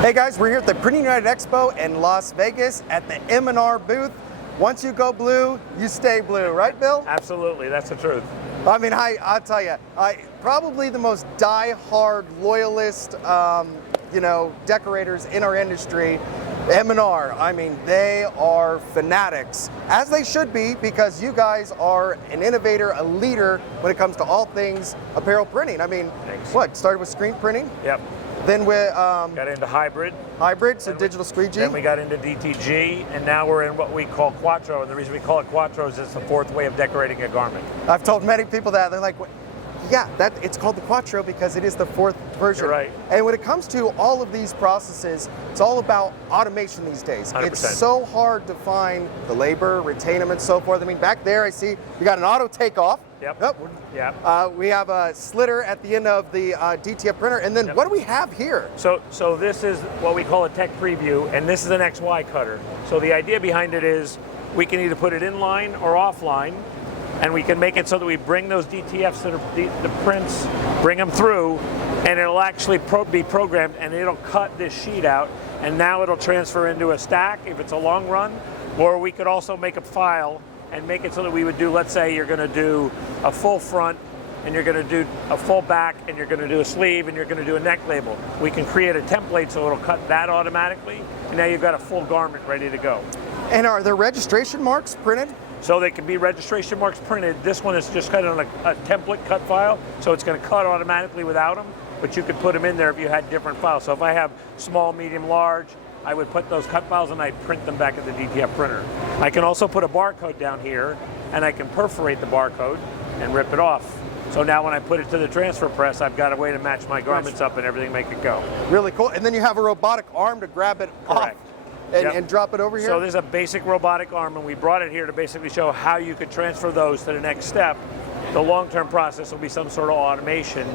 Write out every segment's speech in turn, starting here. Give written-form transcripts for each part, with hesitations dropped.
Hey guys, we're here at the Printing United Expo in Las Vegas at the M&R booth. Once you go blue, you stay blue, right, Bill? Absolutely, that's the truth. I mean, I'll tell you, probably the most die-hard loyalist, decorators in our industry, M&R. I mean, they are fanatics, as they should be, because you guys are an innovator, a leader when it comes to all things apparel printing. I mean, Thanks. what, started with screen printing? Yep. Then we Got into hybrid. So digital squeegee. Then we got into DTG, and now we're in what we call Quattro. And the reason we call it Quattro is it's the fourth way of decorating a garment. I've told many people that. They're like, yeah, it's called the Quattro because it is the fourth version. You're right. And when it comes to all of these processes, it's all about automation these days. 100%. It's so hard to find the labor, retain them, and so forth. I mean, back there, I see we got an auto takeoff. Yep. Oh, Yep. we have a slitter at the end of the DTF printer. And then what do we have here? So this is what we call a tech preview, and this is an XY cutter. So the idea behind it is we can either put it inline or offline, and we can make it so that we bring those DTFs that are the prints, bring them through, and it'll actually be programmed, and it'll cut this sheet out, and now it'll transfer into a stack if it's a long run, or we could also make a file and make it so that we would do, let's say you're going to do a full front, and you're going to do a full back, and you're going to do a sleeve, and you're going to do a neck label. We can create a template so it'll cut that automatically, and now you've got a full garment ready to go. And are there registration marks printed? So they can be registration marks printed. This one is just cut on a template cut file, so it's going to cut automatically without them, but you could put them in there if you had different files. So if I have small, medium, large, I would put those cut files and I'd print them back at the DTF printer. I can also put a barcode down here, and I can perforate the barcode and rip it off. So now when I put it to the transfer press, I've got a way to match my garments up and everything, make it go. Really cool. And then you have a robotic arm to grab it off and drop it over here? So there's a basic robotic arm, and we brought it here to basically show how you could transfer those to the next step. The long-term process will be some sort of automation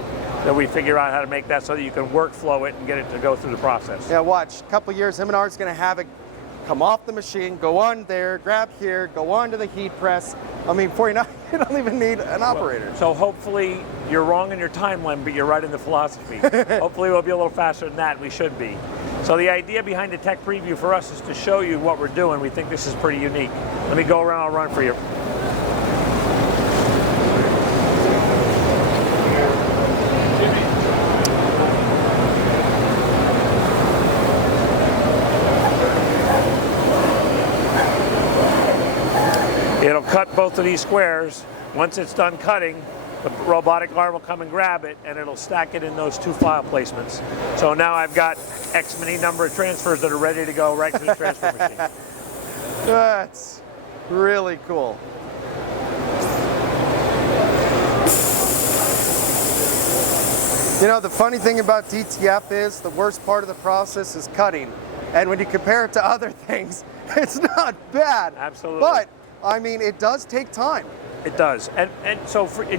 that we figure out how to make that so that you can workflow it and get it to go through the process. Yeah, watch. A couple years, M&R is going to have it come off the machine, go on there, grab here, go on to the heat press. I mean, you don't even need an operator. So hopefully you're wrong in your timeline, but you're right in the philosophy. Hopefully we'll be a little faster than that. We should be. So the idea behind the tech preview for us is to show you what we're doing. We think this is pretty unique. Let me go around, I'll run for you. It'll cut both of these squares. Once it's done cutting, the robotic arm will come and grab it, and it'll stack it in those two file placements. So now I've got X many number of transfers that are ready to go right to the transfer machine. That's really cool. You know, the funny thing about DTF is the worst part of the process is cutting. And when you compare it to other things, it's not bad. Absolutely. But I mean, it does take time. It does, and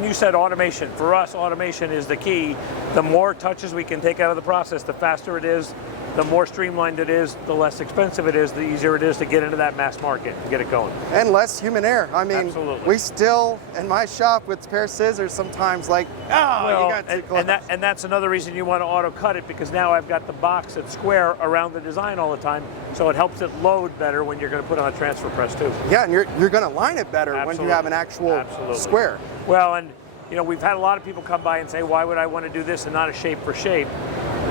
you said automation. For us, automation is the key. The more touches we can take out of the process, the faster it is, the more streamlined it is, the less expensive it is, the easier it is to get into that mass market and get it going. And less human error. I mean, absolutely. We still, in my shop with a pair of scissors, sometimes like, you got too close. And that's another reason you want to auto cut it, because now I've got the box that's square around the design all the time, so it helps it load better when you're going to put it on a transfer press too. Yeah, and you're going to line it better when you have an actual square. Well, and we've had a lot of people come by and say, why would I want to do this and not a shape for shape?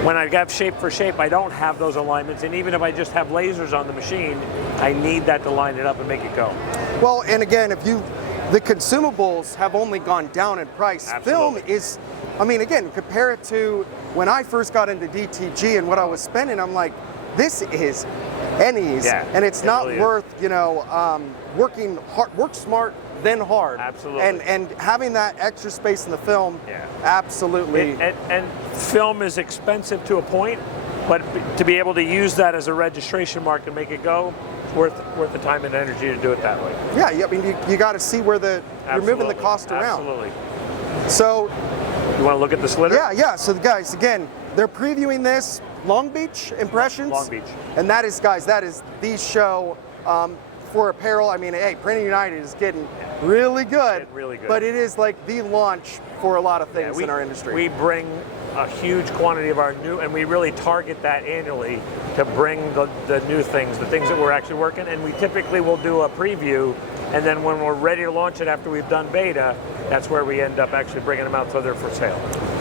When I have shape for shape, I don't have those alignments, and even if I just have lasers on the machine, I need that to line it up and make it go. Well, and again, the consumables have only gone down in price. Absolutely. Film is, I mean, again, compare it to when I first got into DTG and what I was spending, I'm like, this is pennies, and it's not really worth, working hard, work smart, then hard. Absolutely. And having that extra space in the film, absolutely. And film is expensive to a point, but to be able to use that as a registration mark and make it go, it's worth the time and energy to do it that way. Yeah, I mean, you got to see where you're moving the cost around. Absolutely. So, you want to look at the slitter? Yeah. So, guys, again, they're previewing this Long Beach Impressions. Long Beach. And that is, guys, the show for apparel. I mean, hey, Printing United is getting really good. Really good. But it is like the launch for a lot of things in our industry. We bring a huge quantity of our new, and we really target that annually to bring the new things, the things that we're actually working, and we typically will do a preview, and then when we're ready to launch it after we've done beta, that's where we end up actually bringing them out so they're for sale.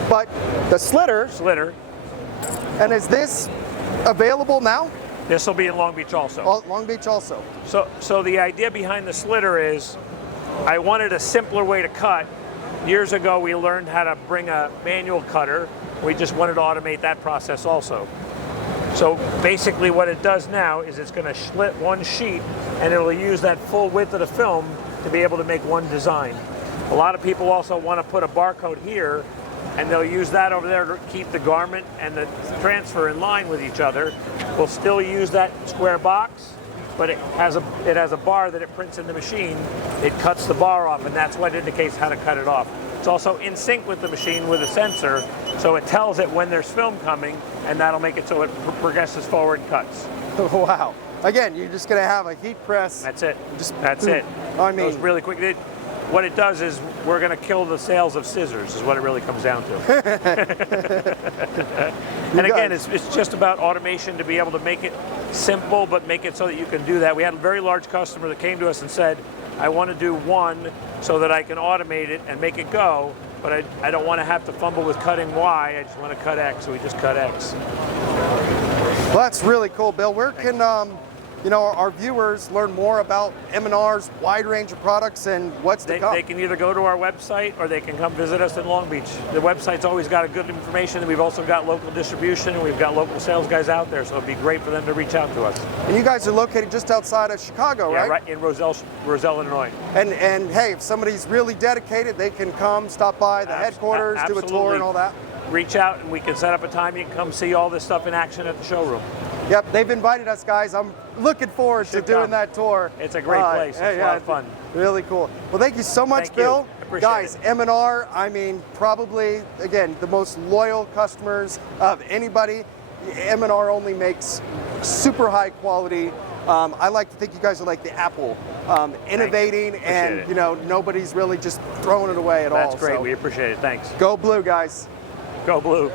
But the Slitter, and is this available now? This will be in Long Beach also. Long Beach also. So the idea behind the Slitter is, I wanted a simpler way to cut. Years ago, we learned how to bring a manual cutter. We just wanted to automate that process also. So basically what it does now is it's going to slit one sheet, and it'll use that full width of the film to be able to make one design. A lot of people also want to put a barcode here, and they'll use that over there to keep the garment and the transfer in line with each other. We'll still use that square box, but it has a bar that it prints in the machine. It cuts the bar off, and that's what indicates how to cut it off. It's also in sync with the machine with a sensor, so it tells it when there's film coming, and that'll make it so it progresses forward and cuts. Wow. Again, you're just going to have a heat press. That's it. That's it. I mean, goes really quick. What it does is we're going to kill the sales of scissors, is what it really comes down to. And again, it's just about automation to be able to make it simple, but make it so that you can do that. We had a very large customer that came to us and said, I want to do one so that I can automate it and make it go, but I don't want to have to fumble with cutting Y, I just want to cut X, so we just cut X. Well, that's really cool, Bill. Where can our viewers learn more about M&R's wide range of products and what's to come? They can either go to our website or they can come visit us in Long Beach. The website's always got a good information, and we've also got local distribution, and we've got local sales guys out there, so it'd be great for them to reach out to us. And you guys are located just outside of Chicago, right? Yeah, right in Roselle, Illinois. And hey, if somebody's really dedicated, they can come, stop by the headquarters, do a tour and all that. Reach out and we can set up a time. You can come see all this stuff in action at the showroom. Yep, they've invited us, guys. I'm looking forward to doing that tour. It's a great place. It's a lot of fun. Really cool. Well, thank you so much, Bill. Guys, M&R, I mean, probably, again, the most loyal customers of anybody. M&R only makes super high quality. I like to think you guys are like the Apple, innovating, and nobody's really just throwing it away at all. That's great. We appreciate it. Thanks. Go Blue, guys. Go Blue.